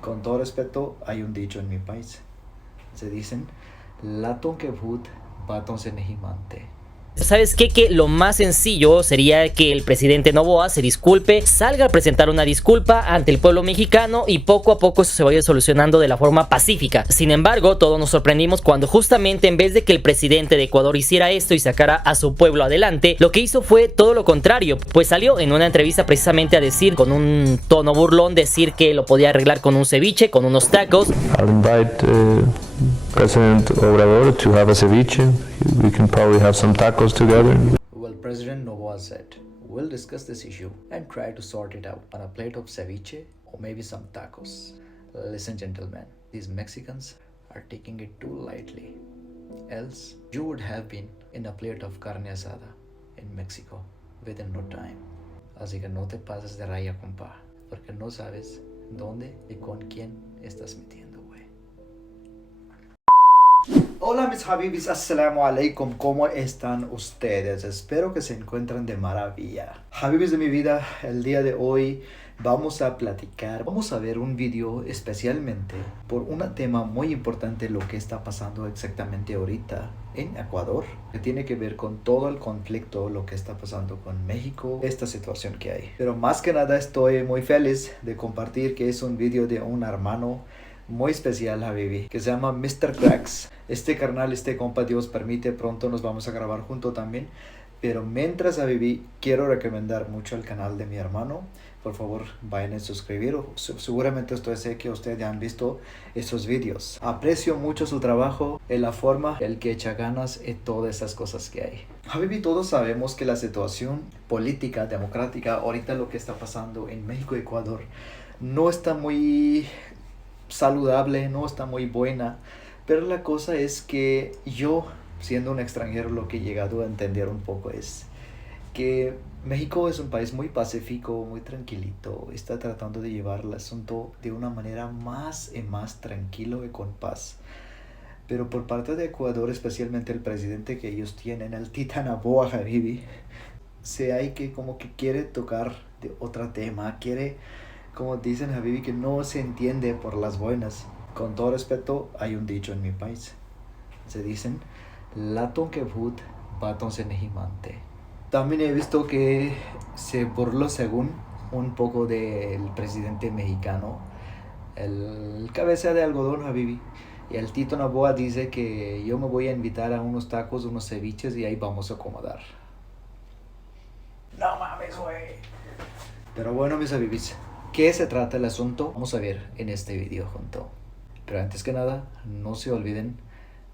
Con todo respeto, hay un dicho en mi país. Se dicen, laton que vut, baton se nejimante. ¿Sabes qué? Que lo más sencillo sería que el presidente Noboa se disculpe, salga a presentar una disculpa ante el pueblo mexicano y poco a poco eso se vaya solucionando de la forma pacífica. Sin embargo, todos nos sorprendimos cuando justamente en vez de que el presidente de Ecuador hiciera esto y sacara a su pueblo adelante, lo que hizo fue todo lo contrario, pues salió en una entrevista precisamente a decir, con un tono burlón, decir que lo podía arreglar con un ceviche, con unos tacos. I'll invite President Obrador to have a ceviche. We can probably have some tacos together. Well, President Noboa said, we'll discuss this issue and try to sort it out on a plate of ceviche or maybe some tacos. Listen, gentlemen, these Mexicans are taking it too lightly. Else, you would have been in a plate of carne asada in Mexico within no time. Así que no te pases de raya, compa, porque no sabes dónde y con quién estás metiendo, güey. Hola mis habibis, assalamu alaikum, ¿cómo están ustedes? Espero que se encuentren de maravilla. Habibis de mi vida, el día de hoy vamos a platicar, vamos a ver un video especialmente por un tema muy importante, lo que está pasando exactamente ahorita en Ecuador, que tiene que ver con todo el conflicto, lo que está pasando con México, esta situación que hay. Pero más que nada estoy muy feliz de compartir que es un video de un hermano muy especial, Habibi, que se llama Mr. Cracks. Este carnal, este compa, Dios permite, pronto nos vamos a grabar junto también. Pero mientras, Habibi, quiero recomendar mucho el canal de mi hermano. Por favor, vayan a suscribir. Seguramente sé que ustedes ya han visto esos vídeos. Aprecio mucho su trabajo, en la forma, el que echa ganas y todas esas cosas que hay. Habibi, todos sabemos que la situación política, democrática, ahorita lo que está pasando en México y Ecuador, no está muy saludable, no está muy buena. Pero la cosa es que yo, siendo un extranjero, lo que he llegado a entender un poco es que México es un país muy pacífico, muy tranquilito. Está tratando de llevar el asunto de una manera más y más tranquilo y con paz. Pero por parte de Ecuador, especialmente el presidente que ellos tienen, el Tita Noboa, Habibi, se hay que como que quiere tocar de otro tema, quiere, como dicen, Habibi, que no se entiende por las buenas. Con todo respeto, hay un dicho en mi país. Se dicen, laton que vut, baton se nejimante. También he visto que se burló según un poco del presidente mexicano, el cabeza de algodón, Habibi. Y el Tito Noboa dice que yo me voy a invitar a unos tacos, unos ceviches y ahí vamos a acomodar. No mames, güey. Pero bueno, mis Habibis, ¿qué se trata el asunto? Vamos a ver en este video junto. Pero antes que nada, no se olviden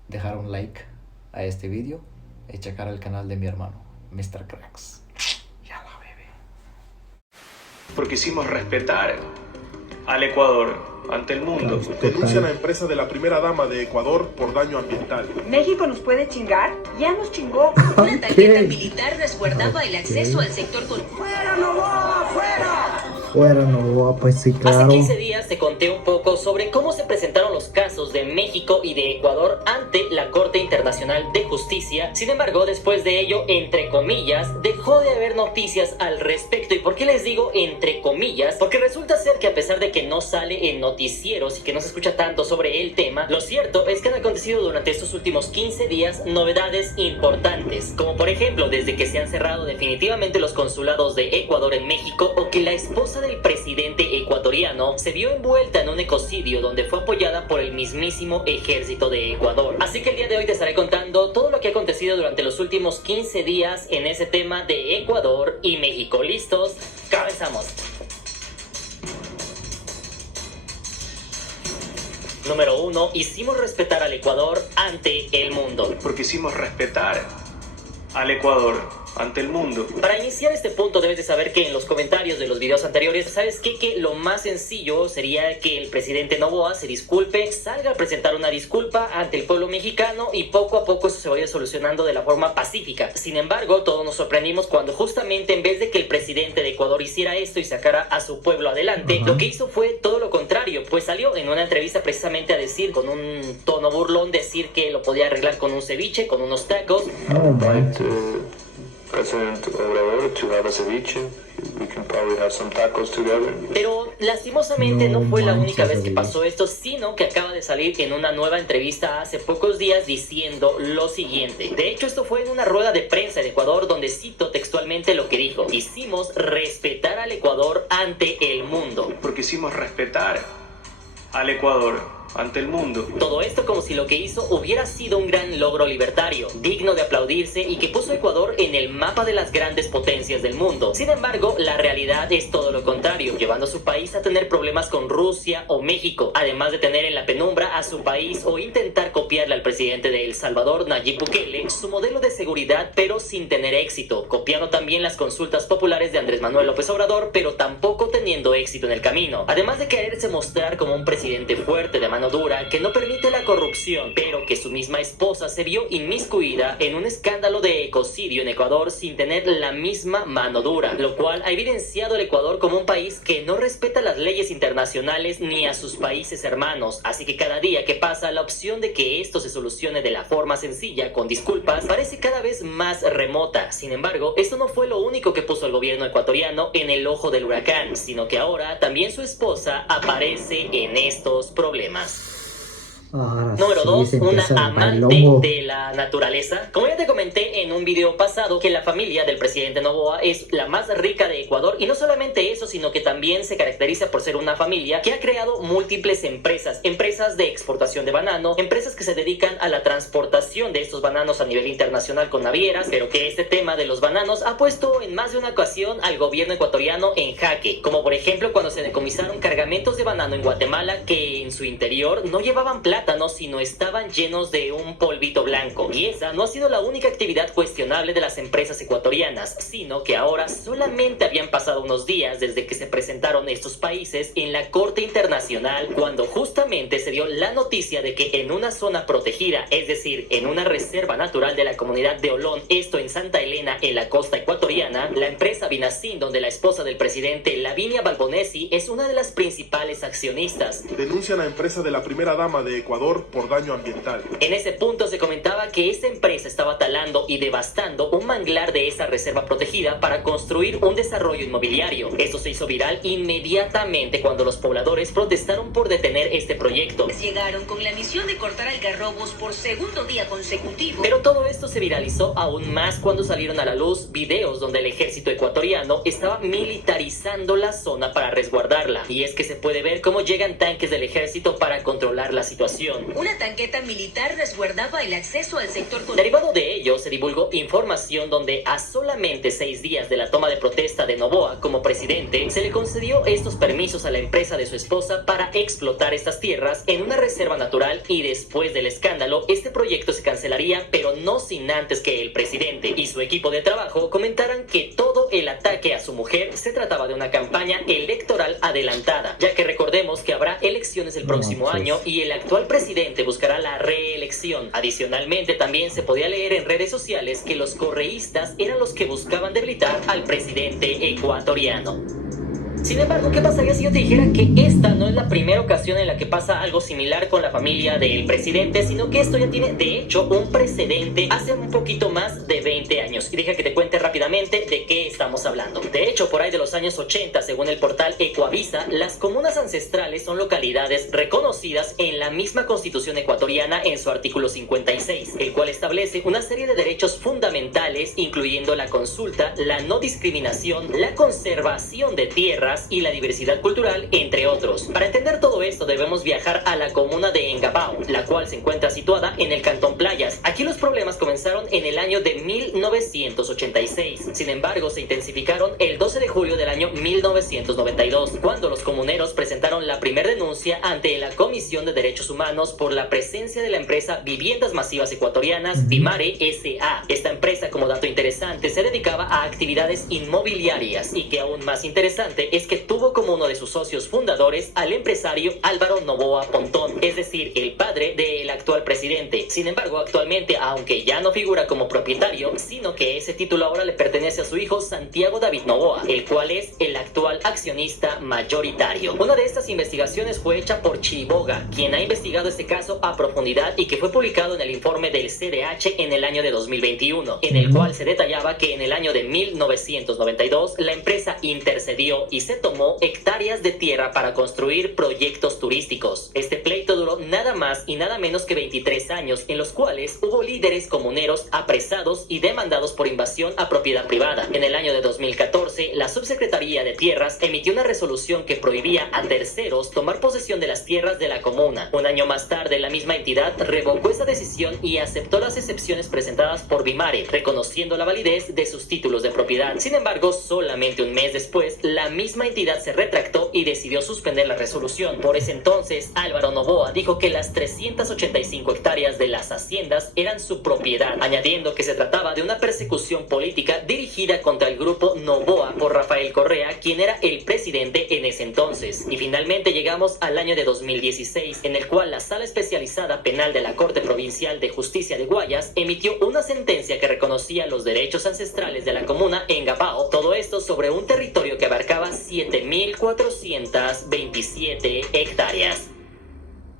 dejar un like a este video y checar el canal de mi hermano, Mr. Cracks. Ya la bebé. Porque hicimos respetar al Ecuador ante el mundo. Denuncian a empresa de la primera dama de Ecuador por daño ambiental. ¿México nos puede chingar? Ya nos chingó. Una tarjeta militar resguardaba el acceso al sector con... ¡Fuera, Noboa! ¡Fuera! Fuera Noboa, pues sí, claro. Hace 15 días te conté un poco sobre cómo se presentaron los casos de México y de Ecuador ante la Corte Internacional de Justicia. Sin embargo, después de ello, entre comillas, dejó de haber noticias al respecto. ¿Y por qué les digo entre comillas? Porque resulta ser que a pesar de que no sale en noticieros y que no se escucha tanto sobre el tema, lo cierto es que han acontecido durante estos últimos 15 días novedades importantes, como por ejemplo desde que se han cerrado definitivamente los consulados de Ecuador en México, o que la esposa del presidente ecuatoriano se vio envuelta en un ecocidio donde fue apoyada por el mismísimo ejército de Ecuador. Así que el día de hoy te estaré contando todo lo que ha acontecido durante los últimos 15 días en ese tema de Ecuador y México. ¿Listos? ¡Comenzamos! Número 1. Hicimos respetar al Ecuador ante el mundo. Porque hicimos respetar al Ecuador ante el mundo. Para iniciar este punto debes de saber que en los comentarios de los videos anteriores, ¿sabes qué? Que lo más sencillo sería que el presidente Noboa se disculpe, salga a presentar una disculpa ante el pueblo mexicano y poco a poco eso se vaya solucionando de la forma pacífica. Sin embargo, todos nos sorprendimos cuando justamente en vez de que el presidente de Ecuador hiciera esto y sacara a su pueblo adelante, lo que hizo fue todo lo contrario, pues salió en una entrevista precisamente a decir, con un tono burlón, decir que lo podía arreglar con un ceviche, con unos tacos. I'll invite President Obrador to have a ceviche. We can probably have some tacos together. Pero lastimosamente no fue la única vez que David. pasó esto, sino que acaba de salir en una nueva entrevista hace pocos días diciendo lo siguiente. De hecho, esto fue en una rueda de prensa en Ecuador donde cito textualmente lo que dijo: "Hicimos respetar al Ecuador ante el mundo". Porque hicimos respetar al Ecuador ante el mundo. Todo esto como si lo que hizo hubiera sido un gran logro libertario, digno de aplaudirse y que puso a Ecuador en el mapa de las grandes potencias del mundo. Sin embargo, la realidad es todo lo contrario, llevando a su país a tener problemas con Rusia o México, además de tener en la penumbra a su país o intentar copiarle al presidente de El Salvador, Nayib Bukele, su modelo de seguridad, pero sin tener éxito, copiando también las consultas populares de Andrés Manuel López Obrador, pero tampoco teniendo éxito en el camino, además de quererse mostrar como un presidente fuerte de mano dura que no permite la corrupción, pero que su misma esposa se vio inmiscuida en un escándalo de ecocidio en Ecuador sin tener la misma mano dura, lo cual ha evidenciado al Ecuador como un país que no respeta las leyes internacionales ni a sus países hermanos, así que cada día que pasa la opción de que esto se solucione de la forma sencilla con disculpas parece cada vez más remota. Sin embargo, esto no fue lo único que puso al gobierno ecuatoriano en el ojo del huracán, sino que ahora también su esposa aparece en estos problemas. Ahora Número sí 2, se una empieza el amante bailongo. de la naturaleza. Como ya te comenté en un video pasado, que la familia del presidente Noboa es la más rica de Ecuador, y no solamente eso, sino que también se caracteriza por ser una familia que ha creado múltiples empresas de exportación de banano, empresas que se dedican a la transportación de estos bananos a nivel internacional con navieras, pero que este tema de los bananos ha puesto en más de una ocasión al gobierno ecuatoriano en jaque, como por ejemplo cuando se decomisaron cargamentos de banano en Guatemala que en su interior no llevaban plátanos, sino estaban llenos de un polvito blanco. Y esa no ha sido la única actividad cuestionable de las empresas ecuatorianas, sino que ahora solamente habían pasado unos días desde que se presentaron estos países en la Corte Internacional, cuando justamente se dio la noticia de que en una zona protegida, es decir, en una reserva natural de la comunidad de Olón, esto en Santa Elena, en la costa ecuatoriana, la empresa Vinacin, donde la esposa del presidente, Lavinia Balbonesi, es una de las principales accionistas. Denuncian a empresa de la primera dama de Ecuador por daño ambiental. En ese punto se comentaba que esta empresa estaba talando y devastando un manglar de esa reserva protegida para construir un desarrollo inmobiliario. Esto se hizo viral inmediatamente cuando los pobladores protestaron por detener este proyecto. Llegaron con la misión de cortar algarrobos por segundo día consecutivo. Pero todo esto se viralizó aún más cuando salieron a la luz videos donde el ejército ecuatoriano estaba militarizando la zona para resguardarla. Y es que se puede ver cómo llegan tanques del ejército para controlar la situación. Una tanqueta militar resguardaba el acceso al sector con... Derivado de ello, se divulgó información donde a solamente 6 días de la toma de protesta de Noboa como presidente, se le concedió estos permisos a la empresa de su esposa para explotar estas tierras en una reserva natural, y después del escándalo, este proyecto se cancelaría, pero no sin antes que el presidente y su equipo de trabajo comentaran que todo el ataque a su mujer se trataba de una campaña electoral adelantada, ya que recordemos que habrá elecciones el próximo año y el actual presidente buscará la reelección. Adicionalmente, también se podía leer en redes sociales que los correístas eran los que buscaban debilitar al presidente ecuatoriano. Sin embargo, ¿qué pasaría si yo te dijera que esta no es la primera ocasión en la que pasa algo similar con la familia del presidente, sino que esto ya tiene, de hecho, un precedente hace un poquito más de 20 años? Y deja que te cuente rápidamente de qué estamos hablando. De hecho, por ahí de los años 80, según el portal Ecoavisa, las comunas ancestrales son localidades reconocidas en la misma Constitución ecuatoriana en su artículo 56, el cual establece una serie de derechos fundamentales, incluyendo la consulta, la no discriminación, la conservación de tierras y la diversidad cultural, entre otros. Para entender todo esto debemos viajar a la comuna de Engabao, la cual se encuentra situada en el Cantón Playas. Aquí los problemas comenzaron en el año de 1986. Sin embargo, se intensificaron el 12 de julio del año 1992, cuando los comuneros presentaron la primera denuncia ante la Comisión de Derechos Humanos por la presencia de la empresa Viviendas Masivas Ecuatorianas, Vimare S.A. Esta empresa, como dato interesante, se dedicaba a actividades inmobiliarias, y que aún más interesante es es que tuvo como uno de sus socios fundadores al empresario Álvaro Noboa Pontón, es decir, el padre del actual presidente. Sin embargo, actualmente, aunque ya no figura como propietario, sino que ese título ahora le pertenece a su hijo Santiago David Noboa, el cual es el actual accionista mayoritario. Una de estas investigaciones fue hecha por Chiriboga, quien ha investigado este caso a profundidad y que fue publicado en el informe del CDH en el año de 2021, en el cual se detallaba que en el año de 1992 la empresa intercedió y se tomó hectáreas de tierra para construir proyectos turísticos. Este pleito duró nada más y nada menos que 23 años, en los cuales hubo líderes comuneros apresados y demandados por invasión a propiedad privada. En el año de 2014, la Subsecretaría de Tierras emitió una resolución que prohibía a terceros tomar posesión de las tierras de la comuna. Un año más tarde, la misma entidad revocó esa decisión y aceptó las excepciones presentadas por Vimare, reconociendo la validez de sus títulos de propiedad. Sin embargo, solamente un mes después, la misma entidad se retractó y decidió suspender la resolución. Por ese entonces, Álvaro Noboa dijo que las 385 hectáreas de las haciendas eran su propiedad, añadiendo que se trataba de una persecución política dirigida contra el grupo Noboa por Rafael Correa, quien era el presidente en ese entonces. Y finalmente llegamos al año de 2016, en el cual la Sala Especializada Penal de la Corte Provincial de Justicia de Guayas emitió una sentencia que reconocía los derechos ancestrales de la comuna en Gabao, todo esto sobre un territorio que abarcaba 7.427 hectáreas.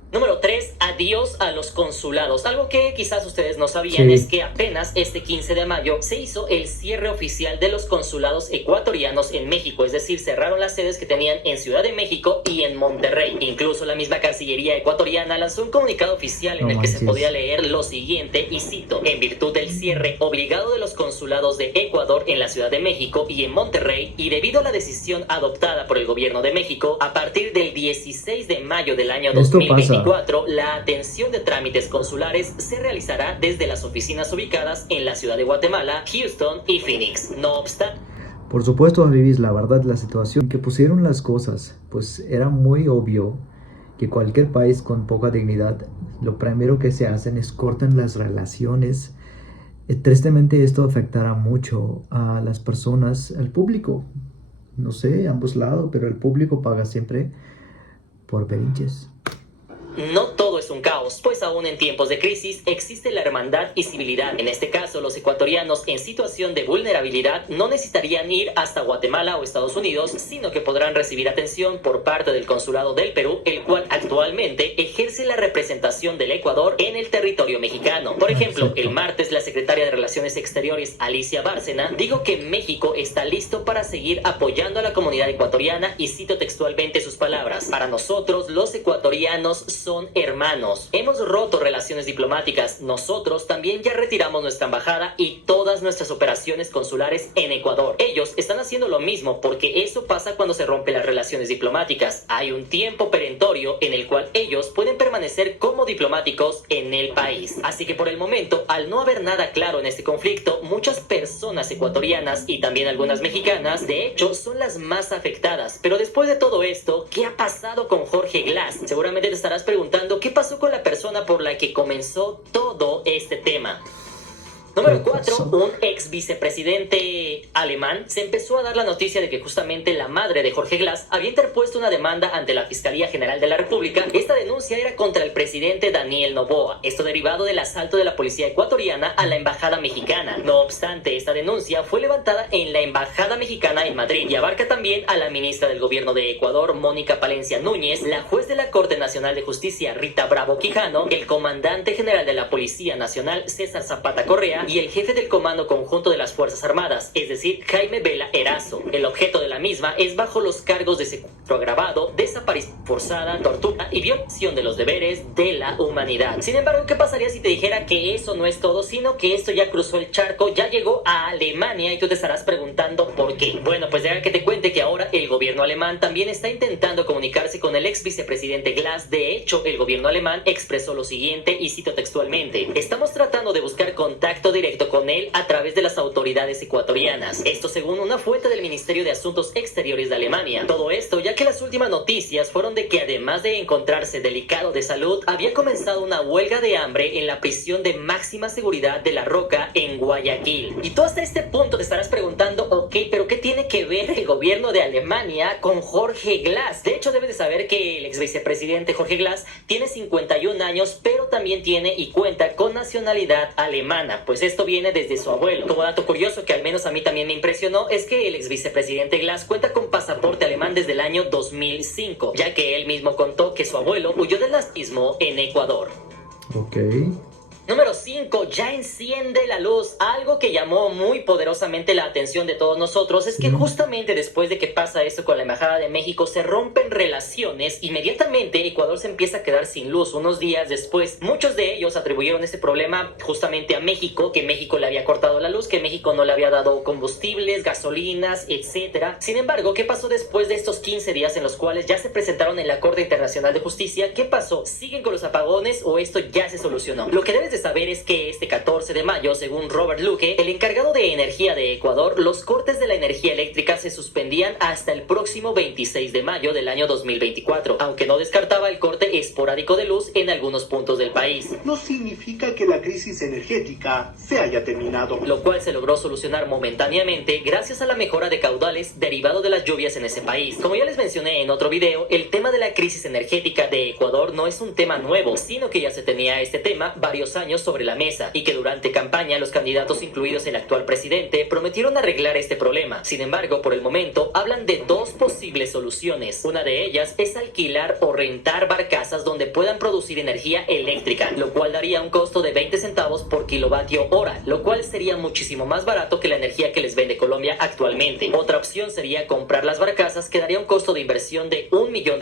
Número 3. Adiós a los consulados. Algo que quizás ustedes no sabían es que apenas este 15 de mayo se hizo el cierre oficial de los consulados ecuatorianos en México, es decir, cerraron las sedes que tenían en Ciudad de México y en Monterrey. Incluso la misma Cancillería ecuatoriana lanzó un comunicado oficial en el que se podía leer lo siguiente, y cito: en virtud del cierre obligado de los consulados de Ecuador en la Ciudad de México y en Monterrey, y debido a la decisión adoptada por el gobierno de México, a partir del 16 de mayo del año 2024, la atención de trámites consulares se realizará desde las oficinas ubicadas en la ciudad de Guatemala, Houston y Phoenix. No obstante, por supuesto, Habibis, la verdad, la situación que pusieron las cosas, pues era muy obvio que cualquier país con poca dignidad, lo primero que se hacen es cortan las relaciones. Tristemente esto afectará mucho a las personas, al público, no sé, ambos lados, pero el público paga siempre por berrinches. no todo es un caos, pues aún en tiempos de crisis existe la hermandad y civilidad. En este caso, los ecuatorianos en situación de vulnerabilidad no necesitarían ir hasta Guatemala o Estados Unidos, sino que podrán recibir atención por parte del Consulado del Perú, el cual actualmente ejerce la representación del Ecuador en el territorio mexicano. Por ejemplo, el martes la secretaria de Relaciones Exteriores, Alicia Bárcena, dijo que México está listo para seguir apoyando a la comunidad ecuatoriana y cito textualmente sus palabras: para nosotros los ecuatorianos son hermanos. Hemos roto relaciones diplomáticas. Nosotros también ya retiramos nuestra embajada y todas nuestras operaciones consulares en Ecuador. Ellos están haciendo lo mismo porque eso pasa cuando se rompen las relaciones diplomáticas. Hay un tiempo perentorio en el cual ellos pueden permanecer como diplomáticos en el país. Así que por el momento, al no haber nada claro en este conflicto, muchas personas ecuatorianas y también algunas mexicanas, de hecho, son las más afectadas. Pero después de todo esto, ¿qué ha pasado con Jorge Glass? Seguramente te estarás preguntando qué pasó con la persona por la que comenzó todo este tema. Número 4, un ex vicepresidente alemán se empezó a dar la noticia de que justamente la madre de Jorge Glass había interpuesto una demanda ante la Fiscalía General de la República. Esta denuncia era contra el presidente Daniel Noboa, esto derivado del asalto de la policía ecuatoriana a la embajada mexicana. No obstante, esta denuncia fue levantada en la embajada mexicana en Madrid y abarca también a la ministra del gobierno de Ecuador, Mónica Palencia Núñez, la juez de la Corte Nacional de Justicia, Rita Bravo Quijano, el comandante general de la Policía Nacional, César Zapata Correa, y el jefe del Comando Conjunto de las Fuerzas Armadas, es decir, Jaime Vela Erazo. El objeto de la misma es bajo los cargos de secuestro agravado, desaparición forzada, tortura y violación de los deberes de la humanidad. Sin embargo, ¿qué pasaría si te dijera que eso no es todo, sino que esto ya cruzó el charco, ya llegó a Alemania y tú te estarás preguntando por qué? Bueno, pues deja que te cuente que ahora el gobierno alemán también está intentando comunicarse con el ex vicepresidente Glass. De hecho, el gobierno alemán expresó lo siguiente y cito textualmente: estamos tratando de buscar contacto directo con él a través de las autoridades ecuatorianas. Esto según una fuente del Ministerio de Asuntos Exteriores de Alemania. Todo esto ya que las últimas noticias fueron de que además de encontrarse delicado de salud, había comenzado una huelga de hambre en la prisión de máxima seguridad de La Roca en Guayaquil. Y tú hasta este punto te estarás preguntando, ok, pero ¿qué tiene que ver el gobierno de Alemania con Jorge Glass? De hecho, debes de saber que el ex vicepresidente Jorge Glass tiene 51 años, pero también tiene y cuenta con nacionalidad alemana, pues esto viene desde su abuelo. Como dato curioso que al menos a mí también me impresionó, es que el ex vicepresidente Glass cuenta con pasaporte alemán desde el año 2005, ya que él mismo contó que su abuelo huyó del nazismo en Ecuador. Ok. Número 5. Ya enciende la luz. Algo que llamó muy poderosamente la atención de todos nosotros es que justamente después de que pasa esto con la Embajada de México se rompen relaciones. Inmediatamente Ecuador se empieza a quedar sin luz unos días después. Muchos de ellos atribuyeron este problema justamente a México, que México le había cortado la luz, que México no le había dado combustibles, gasolinas, etc. Sin embargo, ¿qué pasó después de estos 15 días en los cuales ya se presentaron en la Corte Internacional de Justicia? ¿Qué pasó? ¿Siguen con los apagones o esto ya se solucionó? Lo que debes de saber es que este 14 de mayo, según Robert Luque, el encargado de energía de Ecuador, los cortes de la energía eléctrica se suspendían hasta el próximo 26 de mayo del año 2024, aunque no descartaba el corte esporádico de luz en algunos puntos del país. No significa que la crisis energética se haya terminado, lo cual se logró solucionar momentáneamente gracias a la mejora de caudales derivado de las lluvias en ese país. Como ya les mencioné en otro video, el tema de la crisis energética de Ecuador no es un tema nuevo, sino que ya se tenía este tema varios años sobre la mesa y que durante campaña los candidatos, incluidos el actual presidente, prometieron arreglar este problema. Sin embargo, por el momento hablan de dos posibles soluciones. Una de ellas es alquilar o rentar barcazas donde puedan producir energía eléctrica, lo cual daría un costo de 20 centavos por kilovatio hora, lo cual sería muchísimo más barato que la energía que les vende Colombia actualmente. Otra opción sería comprar las barcazas, que daría un costo de inversión de $1 millón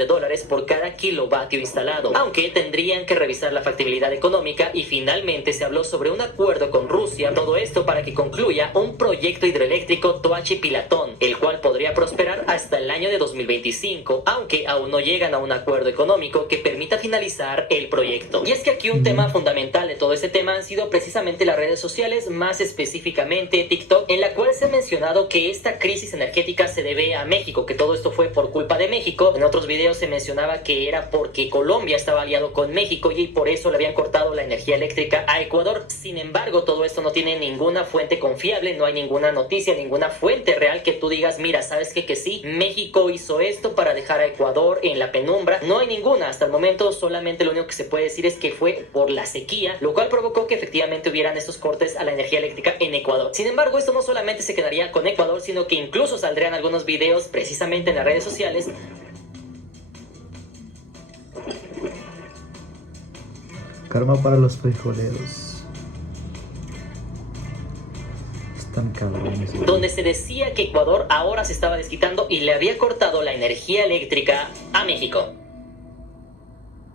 por cada kilovatio instalado, aunque tendrían que revisar la factibilidad económica y finalmente se habló sobre un acuerdo con Rusia, todo esto para que concluya un proyecto hidroeléctrico Toachi-Pilatón, el cual podría prosperar hasta el año de 2025, aunque aún no llegan a un acuerdo económico que permita finalizar el proyecto. Y es que aquí un tema fundamental de todo este tema han sido precisamente las redes sociales, más específicamente TikTok, en la cual se ha mencionado que esta crisis energética se debe a México, que todo esto fue por culpa de México. En otros videos se mencionaba que era porque Colombia estaba aliado con México y por eso le habían cortado la energía eléctrica a Ecuador. Sin embargo, todo esto no tiene ninguna fuente confiable, no hay ninguna noticia, ninguna fuente real que tú digas, mira, ¿sabes qué? Que sí, México hizo esto para dejar a Ecuador en la penumbra. No hay ninguna. Hasta el momento solamente lo único que se puede decir es que fue por la sequía, lo cual provocó que efectivamente hubieran estos cortes a la energía eléctrica en Ecuador. Sin embargo, esto no solamente se quedaría con Ecuador, sino que incluso saldrían algunos videos precisamente en las redes sociales. Karma para los frijoleros. Están cabrones. Donde se decía que Ecuador ahora se estaba desquitando y le había cortado la energía eléctrica a México.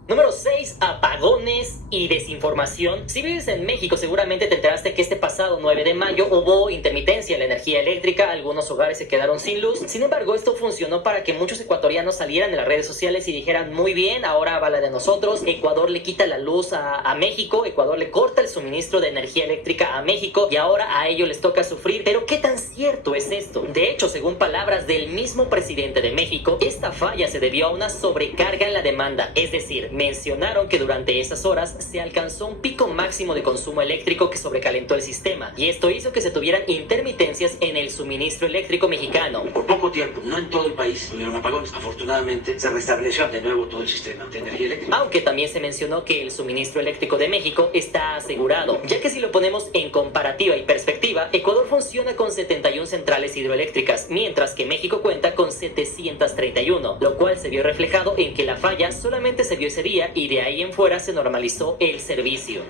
Número 6. Apagones y desinformación. Si vives en México, seguramente te enteraste que este pasado 9 de mayo hubo intermitencia en la energía eléctrica, algunos hogares se quedaron sin luz. Sin embargo, esto funcionó para que muchos ecuatorianos salieran en las redes sociales y dijeran, muy bien, ahora va la de nosotros. Ecuador le quita la luz a México, Ecuador le corta el suministro de energía eléctrica a México y ahora a ellos les toca sufrir. Pero ¿qué tan cierto es esto? De hecho, según palabras del mismo presidente de México, esta falla se debió a una sobrecarga en la demanda, es decir, mencionaron que durante esas horas se alcanzó un pico máximo de consumo eléctrico que sobrecalentó el sistema, y esto hizo que se tuvieran intermitencias en el suministro eléctrico mexicano. Por poco tiempo, no en todo el país, tuvieron apagones. Afortunadamente, se restableció de nuevo todo el sistema de energía eléctrica. Aunque también se mencionó que el suministro eléctrico de México está asegurado, ya que si lo ponemos en comparativa y perspectiva, Ecuador funciona con 71 centrales hidroeléctricas, mientras que México cuenta con 731, lo cual se vio reflejado en que la falla solamente se vio ese día y de ahí en fuera se normalizó el servicio.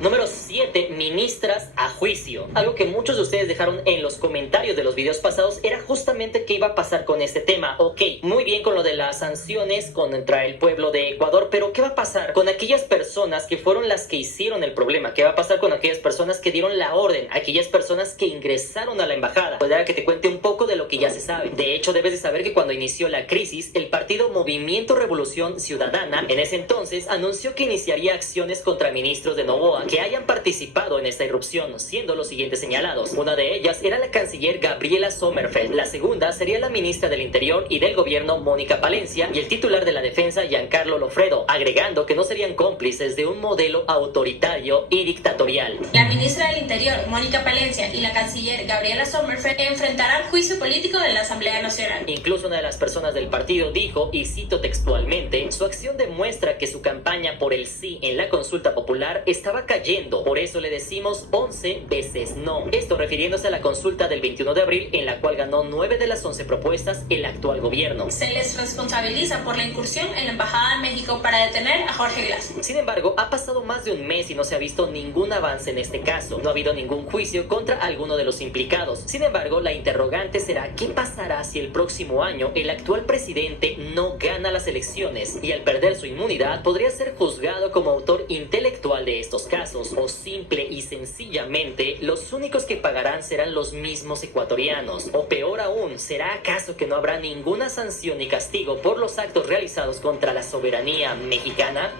Número 7. Ministras a juicio. Algo que muchos de ustedes dejaron en los comentarios de los videos pasados era justamente qué iba a pasar con este tema. Ok, muy bien con lo de las sanciones contra el pueblo de Ecuador, pero ¿qué va a pasar con aquellas personas que fueron las que hicieron el problema? ¿Qué va a pasar con aquellas personas que dieron la orden? Aquellas personas que ingresaron a la embajada. Podría que te cuente un poco de lo que ya se sabe. De hecho, debes de saber que cuando inició la crisis, el partido Movimiento Revolución Ciudadana, en ese entonces, anunció que iniciaría acciones contra ministros de Noboa que hayan participado en esta irrupción, siendo los siguientes señalados. Una de ellas era la canciller Gabriela Sommerfeld, la segunda sería la ministra del Interior y del Gobierno Mónica Palencia y el titular de la Defensa Giancarlo Lofredo, agregando que no serían cómplices de un modelo autoritario y dictatorial. La ministra del Interior, Mónica Palencia, y la canciller Gabriela Sommerfeld enfrentarán juicio político de la Asamblea Nacional. Incluso una de las personas del partido dijo, y cito textualmente, su acción demuestra que su campaña por el sí en la consulta popular estaba cayendo, por eso le decimos 11 veces no. Esto refiriéndose a la consulta del 21 de abril en la cual ganó 9 de las 11 propuestas el actual gobierno. Se les responsabiliza por la incursión en la Embajada de México para detener a Jorge Glass. Sin embargo, ha pasado más de un mes y no se ha visto ningún avance en este caso. No ha habido ningún juicio contra alguno de los implicados. Sin embargo, la interrogante será ¿qué pasará si el próximo año el actual presidente no gana las elecciones y al perder su inmunidad podría ser juzgado como autor intelectual de estos casos? O simple y sencillamente, los únicos que pagarán serán los mismos ecuatorianos. O peor aún, ¿será acaso que no habrá ninguna sanción ni castigo por los actos realizados contra la soberanía mexicana?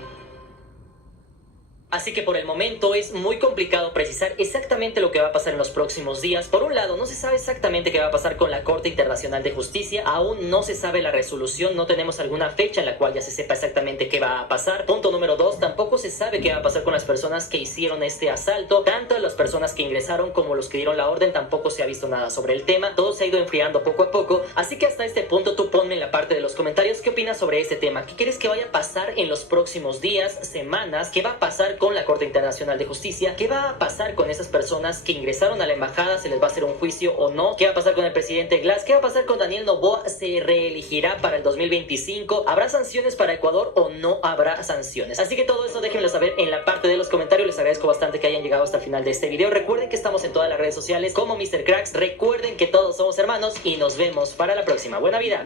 Así que por el momento es muy complicado precisar exactamente lo que va a pasar en los próximos días. Por un lado, no se sabe exactamente qué va a pasar con la Corte Internacional de Justicia. Aún no se sabe la resolución, no tenemos alguna fecha en la cual ya se sepa exactamente qué va a pasar. Punto número 2, tampoco se sabe qué va a pasar con las personas que hicieron este asalto. Tanto las personas que ingresaron como los que dieron la orden, tampoco se ha visto nada sobre el tema. Todo se ha ido enfriando poco a poco. Así que hasta este punto tú ponme en la parte de los comentarios qué opinas sobre este tema. ¿Qué quieres que vaya a pasar en los próximos días, semanas? ¿Qué va a pasar con la Corte Internacional de Justicia? ¿Qué va a pasar con esas personas que ingresaron a la embajada? ¿Se les va a hacer un juicio o no? ¿Qué va a pasar con el presidente Glass? ¿Qué va a pasar con Daniel Noboa? ¿Se reelegirá para el 2025? ¿Habrá sanciones para Ecuador o no habrá sanciones? Así que todo eso déjenmelo saber en la parte de los comentarios. Les agradezco bastante que hayan llegado hasta el final de este video. Recuerden que estamos en todas las redes sociales como Mr. Cracks. Recuerden que todos somos hermanos y nos vemos para la próxima. Buena vida.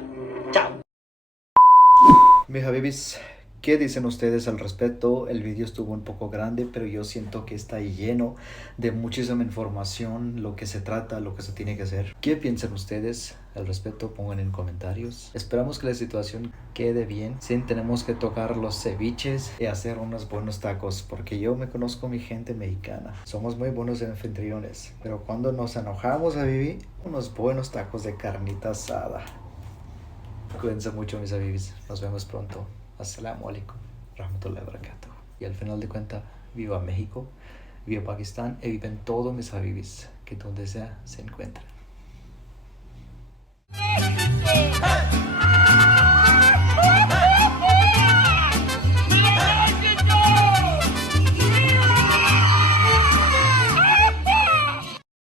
Chao. Mis habibis, ¿qué dicen ustedes al respecto? El vídeo estuvo un poco grande, pero yo siento que está lleno de muchísima información, lo que se trata, lo que se tiene que hacer. ¿Qué piensan ustedes al respecto? Pongan en comentarios. Esperamos que la situación quede bien, sin tenemos que tocar los ceviches y hacer unos buenos tacos, porque yo me conozco mi gente mexicana. Somos muy buenos en anfitriones, pero cuando nos enojamos a vivir, unos buenos tacos de carnita asada. Cuídense mucho, mis habibis. Nos vemos pronto. Assalamu alaikum, rahmatullahi wa barakatuh. Y al final de cuentas, viva México, viva Pakistán y viven todos mis habibis que donde sea se encuentren.